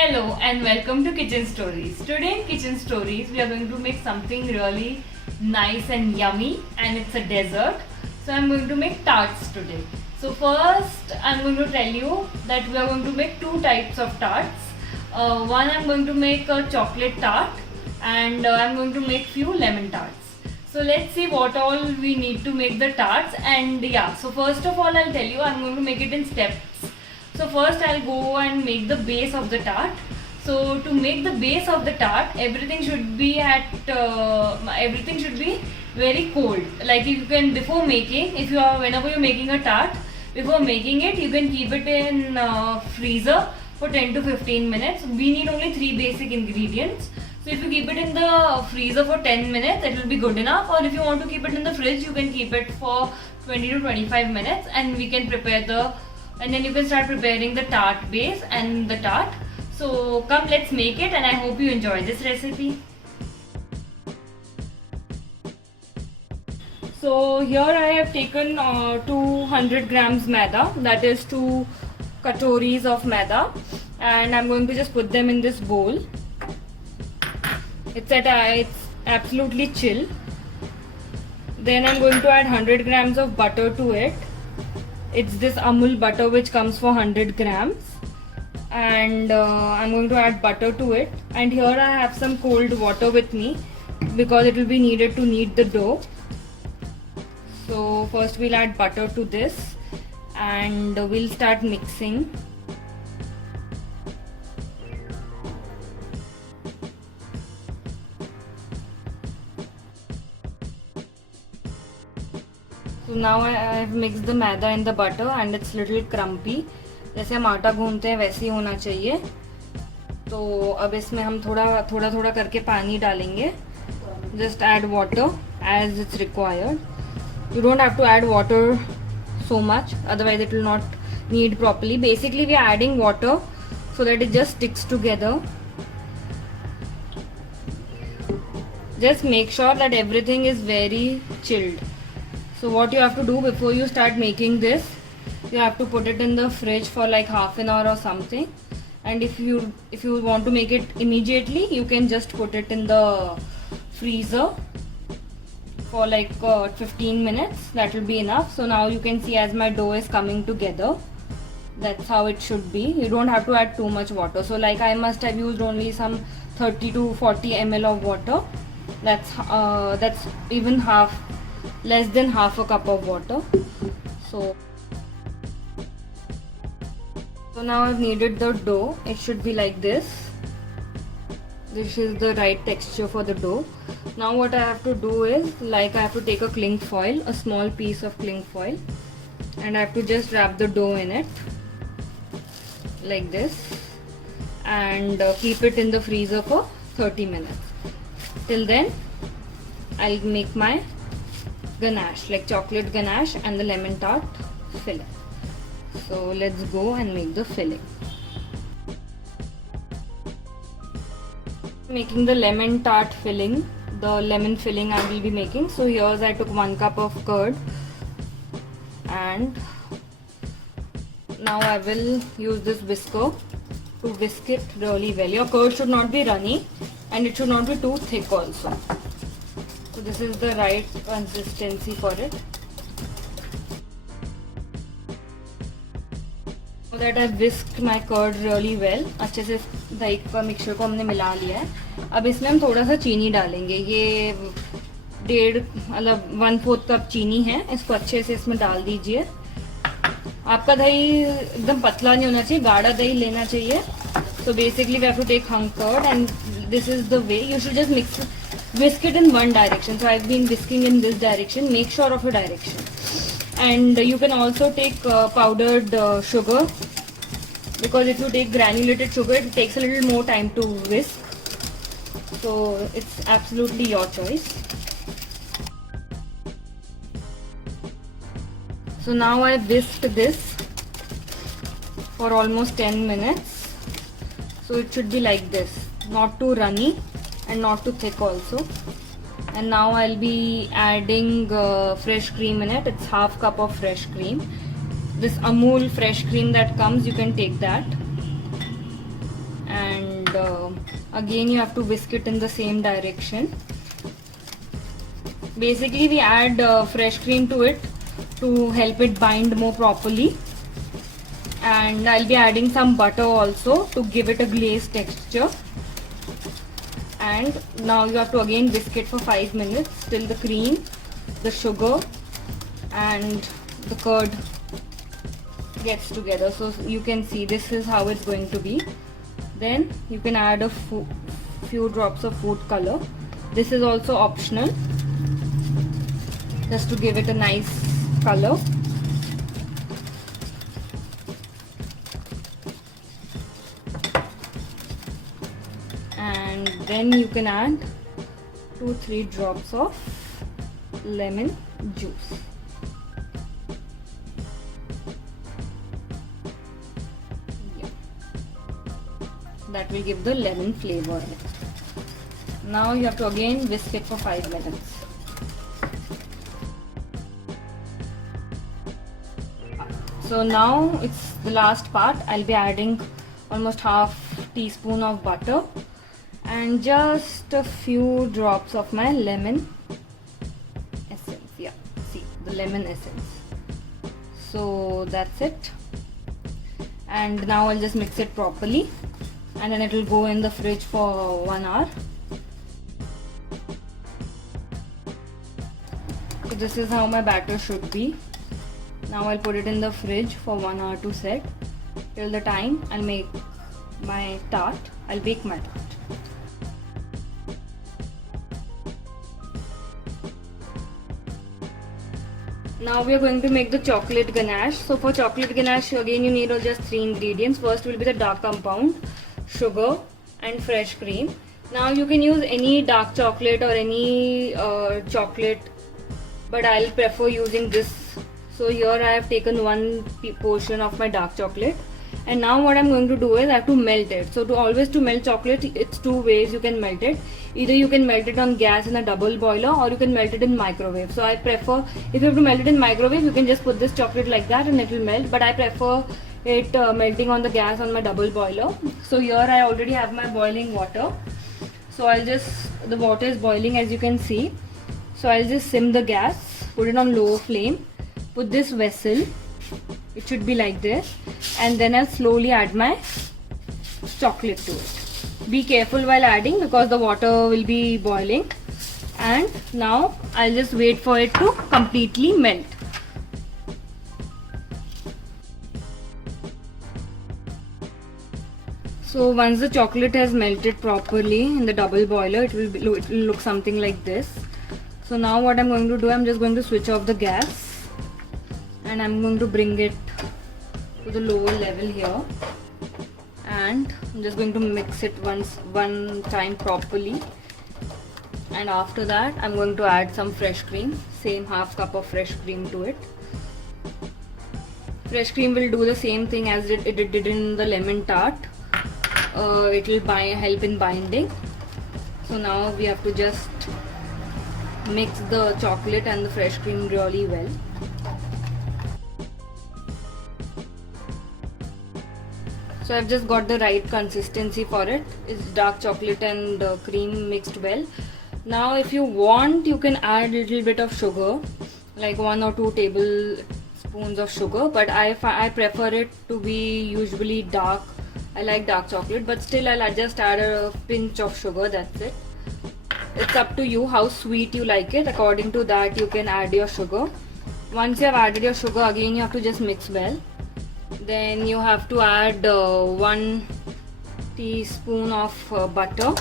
Hello and welcome to Kitchen Stories. Today in Kitchen Stories we are going to make something really nice and yummy, and it's a dessert. So I'm going to make tarts today. So first I'm going to tell you that we are going to make two types of tarts. One I'm going to make a chocolate tart, and I'm going to make few lemon tarts. So let's see what all we need to make the tarts. And yeah, so first of all I'll tell you I'm going to make it in steps. So first I'll go and make the base of the tart. So to make the base of the tart, everything should be very cold. Like you can, before making, whenever you're making a tart, before making it, you can keep it in freezer for 10 to 15 minutes. We need only 3 basic ingredients. So if you keep it in the freezer for 10 minutes, it will be good enough. Or if you want to keep it in the fridge, you can keep it for 20 to 25 minutes, and we can and then you can start preparing the tart base and the tart. So come, let's make it, and I hope you enjoy this recipe. So here I have taken 200 grams maida, that is 2 katoris of maida, and I'm going to just put them in this bowl. It's absolutely chill. Then I'm going to add 100 grams of butter to it. It's this Amul butter which comes for 100 grams, and I'm going to add butter to it. And here I have some cold water with me because it will be needed to knead the dough. So first we'll add butter to this and we'll start mixing. So now I have mixed the maida in the butter and it's little crumpy. जैसे हम आटा गूंथते हैं वैसे ही होना चाहिए. तो अब इसमें हम थोड़ा करके पानी डालेंगे. Just add water as it's required. You don't have to add water so much, otherwise it will not knead properly. Basically we are adding water so that it just sticks together. Just make sure that everything is very chilled. So what you have to do before you start making this, you have to put it in the fridge for like half an hour or something. And if you want to make it immediately, you can just put it in the freezer for like 15 minutes. That will be enough. So now you can see as my dough is coming together. That's how it should be. You don't have to add too much water. So like I must have used only some 30 to 40 ml of water. That's even less than half a cup of water. So now I've kneaded the dough. It should be like this. This is the right texture for the dough. Now what I have to do is, like, I have to take a cling foil, a small piece of cling foil, and I have to just wrap the dough in it like this and keep it in the freezer for 30 minutes. Till then I'll make my ganache, like chocolate ganache and the lemon tart filling. So let's go and make the filling. Making the lemon tart filling, the lemon filling I will be making. So here's I took 1 cup of curd, and now I will use this whisker to whisk it really well. Your curd should not be runny and it should not be too thick also. So this is the right consistency for it. So that I whisked my curd really well. अच्छे से दही का mixture को हमने मिला लिया है. अब इसमें हम थोड़ा सा चीनी डालेंगे. ये 1/4 कप चीनी है. इसको अच्छे से इसमें डाल दीजिए. आपका दही एकदम पतला नहीं होना चाहिए, गाढ़ा दही लेना चाहिए. So basically we have to take hung curd, and this is the way you should just whisk it in one direction. So I've been whisking in this direction. Make sure of your direction. And you can also take powdered sugar, because if you take granulated sugar it takes a little more time to whisk. So it's absolutely your choice. So now I whisked this for almost 10 minutes. So it should be like this, not too runny and not too thick also. And now I'll be adding fresh cream in it. It's half cup of fresh cream. This Amul fresh cream that comes, you can take that. And Again you have to whisk it in the same direction. Basically we add fresh cream to it to help it bind more properly, and I'll be adding some butter also to give it a glazed texture. And now you have to again whisk it for 5 minutes till the cream, the sugar and the curd gets together. So you can see this is how it's going to be. Then you can add a few drops of food color. This is also optional, just to give it a nice color. And then you can add 2-3 drops of lemon juice. That will give the lemon flavor. Now you have to again whisk it for 5 minutes. So now it's the last part. I'll be adding almost half teaspoon of butter and just a few drops of my lemon essence. Yeah, see the lemon essence. So that's it. And now I'll just mix it properly, and then it will go in the fridge for 1 hour. So this is how my batter should be. Now I'll put it in the fridge for 1 hour to set. Till the time I'll make my tart. I'll bake my tart. Now we are going to make the chocolate ganache. So for chocolate ganache, again you need just 3 ingredients. First will be the dark compound, sugar and fresh cream. Now you can use any dark chocolate or any chocolate, but I'll prefer using this. So here I have taken 1 portion of my dark chocolate, and now what I'm going to do is I have to melt it. So to melt chocolate, it's 2 ways you can melt it. Either you can melt it on gas in a double boiler, or you can melt it in microwave. So I prefer, if you have to melt it in microwave, you can just put this chocolate like that and it will melt, but I prefer it melting on the gas on my double boiler. So here I already have my boiling water. So the water is boiling, as you can see. So I'll just sim the gas, put it on low flame, put this vessel, it should be like this, and then I'll slowly add my chocolate to it. Be careful while adding because the water will be boiling. And now I'll just wait for it to completely melt. So once the chocolate has melted properly in the double boiler, it will look something like this. So now what I'm going to do, I'm just going to switch off the gas and I'm going to bring it to the lower level here, and I'm just going to mix it one time properly. And after that I'm going to add some fresh cream, same half cup of fresh cream to it. Fresh cream will do the same thing as it did in the lemon tart. It will help in binding. So now we have to just mix the chocolate and the fresh cream really well. So I've just got the right consistency for it. It's dark chocolate and cream mixed well. Now if you want, you can add a little bit of sugar, like 1 or 2 tablespoons of sugar, but I prefer it to be usually dark. I like dark chocolate, but still I'll just add a pinch of sugar, that's it. It's up to you how sweet you like it. According to that you can add your sugar. Once you have added your sugar, again you have to just mix well. Then you have to add 1 teaspoon of butter.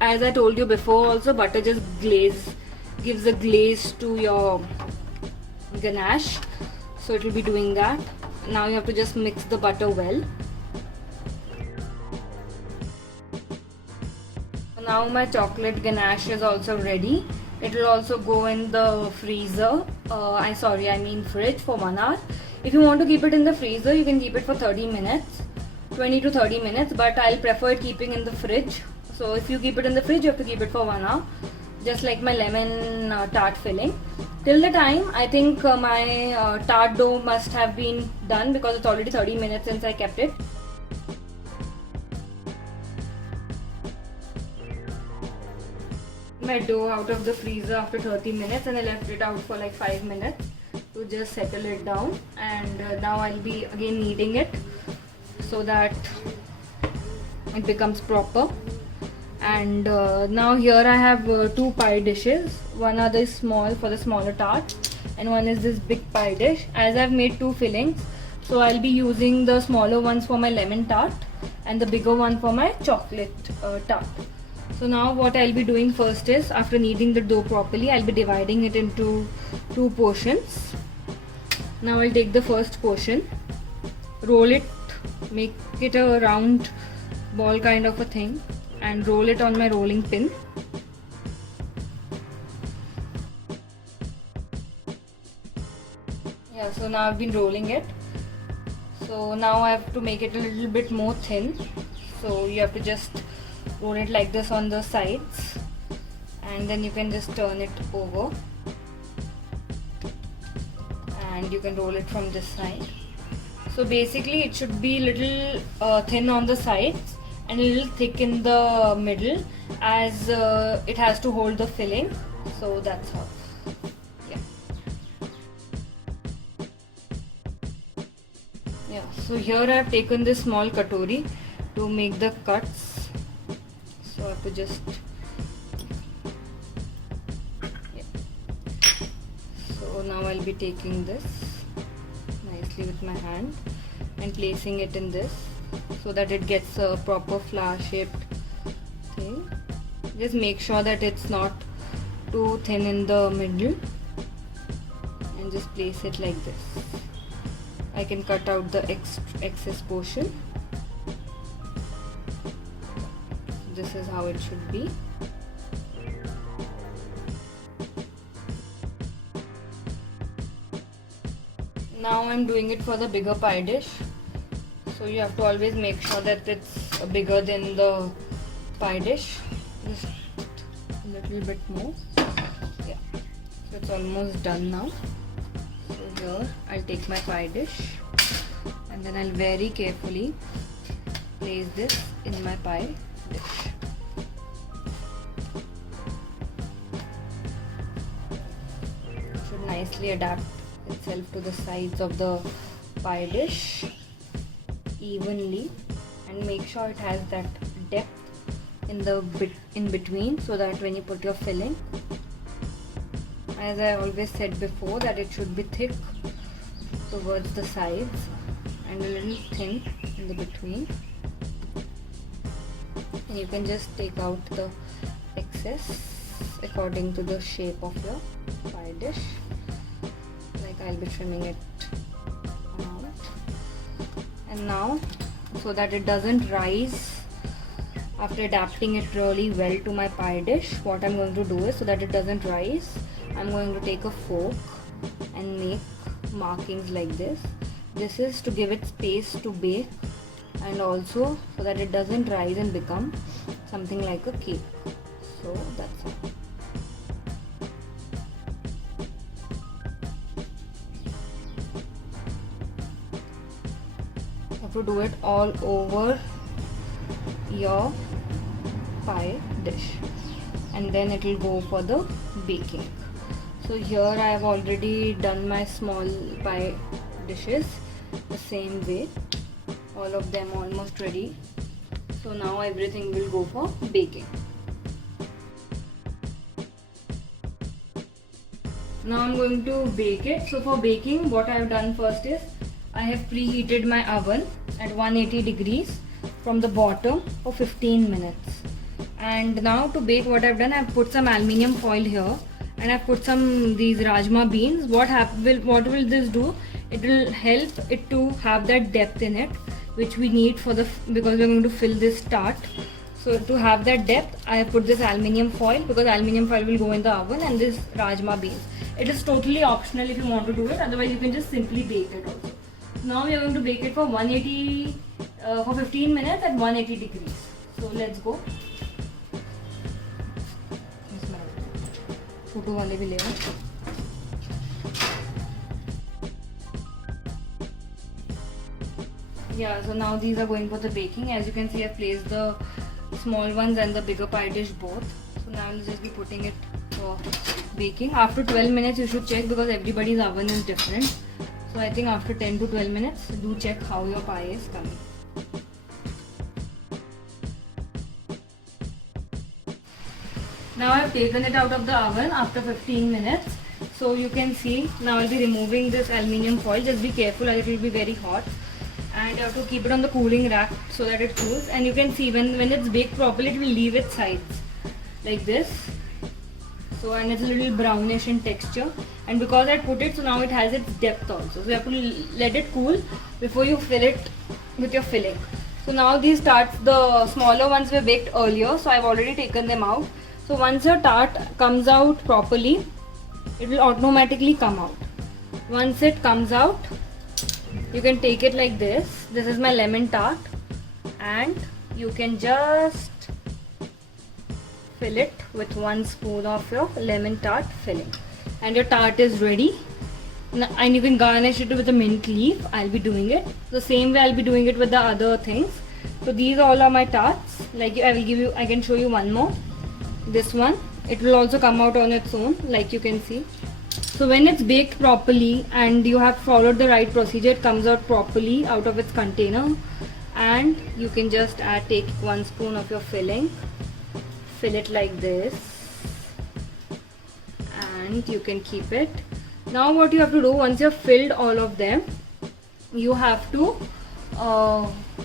As I told you before also, butter just gives a glaze to your ganache. So it will be doing that. Now you have to just mix the butter well. Now my chocolate ganache is also ready. It will also go in the freezer. I mean fridge for 1 hour. If you want to keep it in the freezer, you can keep it for 30 minutes, 20 to 30 minutes, but I'll prefer keeping in the fridge. So if you keep it in the fridge, you have to keep it for 1 hour, just like my lemon tart filling. Till the time, I think my tart dough must have been done because it's already 30 minutes since I kept it. my dough out of the freezer after 30 minutes and I left it out for like 5 minutes to just settle it down. And now I'll be again kneading it so that it becomes proper. And now here I have two pie dishes. One are the small for the smaller tart and one is this big pie dish. As I've made two fillings, so I'll be using the smaller ones for my lemon tart and the bigger one for my chocolate tart. So now what I'll be doing first is, after kneading the dough properly, I'll be dividing it into two portions. Now I'll take the first portion, roll it, make it a round ball kind of a thing, and roll it on my rolling pin. Yeah, so now I've been rolling it. So now I have to make it a little bit more thin. So you have to just roll it like this on the sides and then you can just turn it over and you can roll it from this side. So basically it should be little thin on the sides and a little thick in the middle, as it has to hold the filling. So that's how. Yeah, so here I have taken this small katori to make the cuts. So I have to just, yeah. So now I'll be taking this nicely with my hand and placing it in this so that it gets a proper flower shaped thing. Just make sure that it's not too thin in the middle and just place it like this. I can cut out the excess portion. This is how it should be. Now I'm doing it for the bigger pie dish. So you have to always make sure that it's bigger than the pie dish. Just a little bit more. Yeah. So it's almost done now. So here I'll take my pie dish and then I'll very carefully place this in my pie dish. It should nicely adapt itself to the sides of the pie dish evenly, and make sure it has that depth in the bit in between, so that when you put your filling, as I always said before, that it should be thick towards the sides and a little thin in the between. And you can just take out the excess according to the shape of your pie dish. Like I'll be trimming it out. And now, so that it doesn't rise, after adapting it really well to my pie dish, what I'm going to do is, so that it doesn't rise, I'm going to take a fork and make markings like this. This is to give it space to bake, and also so that it doesn't rise and become something like a cake. So that's it. You have to do it all over your pie dish, and then it will go for the baking. So here I have already done my small pie dishes the same way, all of them almost ready. So now everything will go for baking. Now I'm going to bake it. So for baking, what I have done first is, I have preheated my oven at 180 degrees from the bottom for 15 minutes. And now to bake, what I've done, I've put some aluminium foil here, and I've put some these rajma beans. What will this do? It will help it to have that depth in it, which we need for because we're going to fill this tart. So to have that depth, I have put this aluminium foil, because aluminium foil will go in the oven, and this rajma beans. It is totally optional if you want to do it. Otherwise, you can just simply bake it also. Now we are going to bake it for 180 for 15 minutes at 180 degrees. So let's go. छोटू वाले भी लेना. Yeah, so now these are going for the baking. As you can see, I've placed the small ones and the bigger pie dish both. So now I'll just be putting it for baking. After 12 minutes you should check because everybody's oven is different. So I think after 10 to 12 minutes, do check how your pie is coming. Now I've taken it out of the oven after 15 minutes. So you can see, now I'll be removing this aluminium foil. Just be careful as it will be very hot. And you have to keep it on the cooling rack so that it cools. And you can see when it's baked properly, it will leave its sides like this. So, and it's a little brownish in texture. And because I put it, so now it has its depth also. So you have to let it cool before you fill it with your filling. So now these tarts, the smaller ones were baked earlier. So I've already taken them out. So once your tart comes out properly, it will automatically come out. Once it comes out, you can take it like this. This is my lemon tart, and you can just fill it with 1 spoon of your lemon tart filling, and your tart is ready. And you can garnish it with a mint leaf. I'll be doing it the same way I'll be doing it with the other things. So these all are my tarts. Like I can show you one more. This one, it will also come out on its own, like you can see. So when it's baked properly and you have followed the right procedure, it comes out properly out of its container. And you can just take 1 spoon of your filling, fill it like this, and you can keep it. Now what you have to do, once you've filled all of them, you have to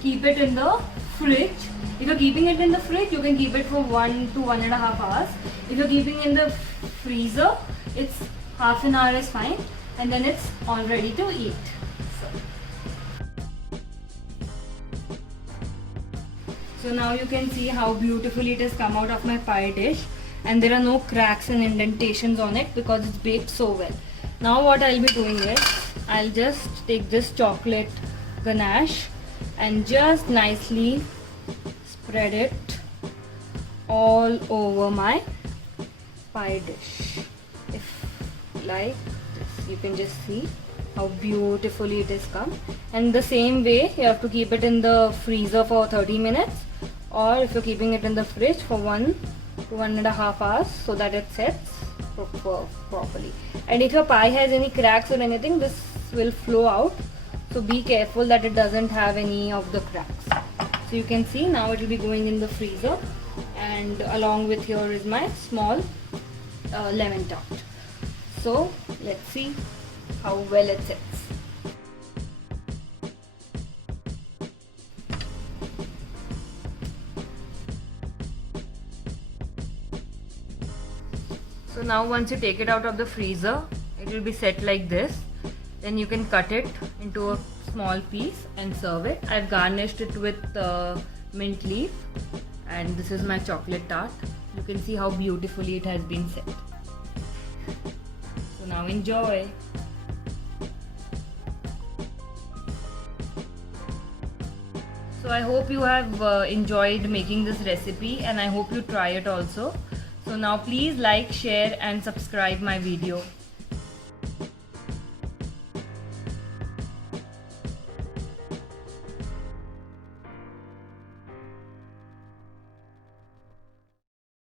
keep it in the fridge. If you're keeping it in the fridge, you can keep it for 1 to 1.5 hours. If you're keeping it in the freezer, it's half an hour is fine, and then it's all ready to eat. So now you can see how beautifully it has come out of my pie dish, and there are no cracks and indentations on it because it's baked so well. Now what I'll be doing is, I'll just take this chocolate ganache and just nicely spread it all over my pie dish. If like this, you can just see how beautifully it has come. And the same way, you have to keep it in the freezer for 30 minutes, or if you're keeping it in the fridge for 1 to 1.5 hours, so that it sets properly. And if your pie has any cracks or anything, this will flow out, so be careful that it doesn't have any of the cracks. So you can see now it will be going in the freezer, and along with here is my small lemon tart. So let's see how well it sets. So now once you take it out of the freezer, it will be set like this. Then you can cut it into a small piece and serve it. I've garnished it with mint leaf, and this is my chocolate tart. You can see how beautifully it has been set. So now enjoy. So I hope you have enjoyed making this recipe, and I hope you try it also. So now please like, share and subscribe my video.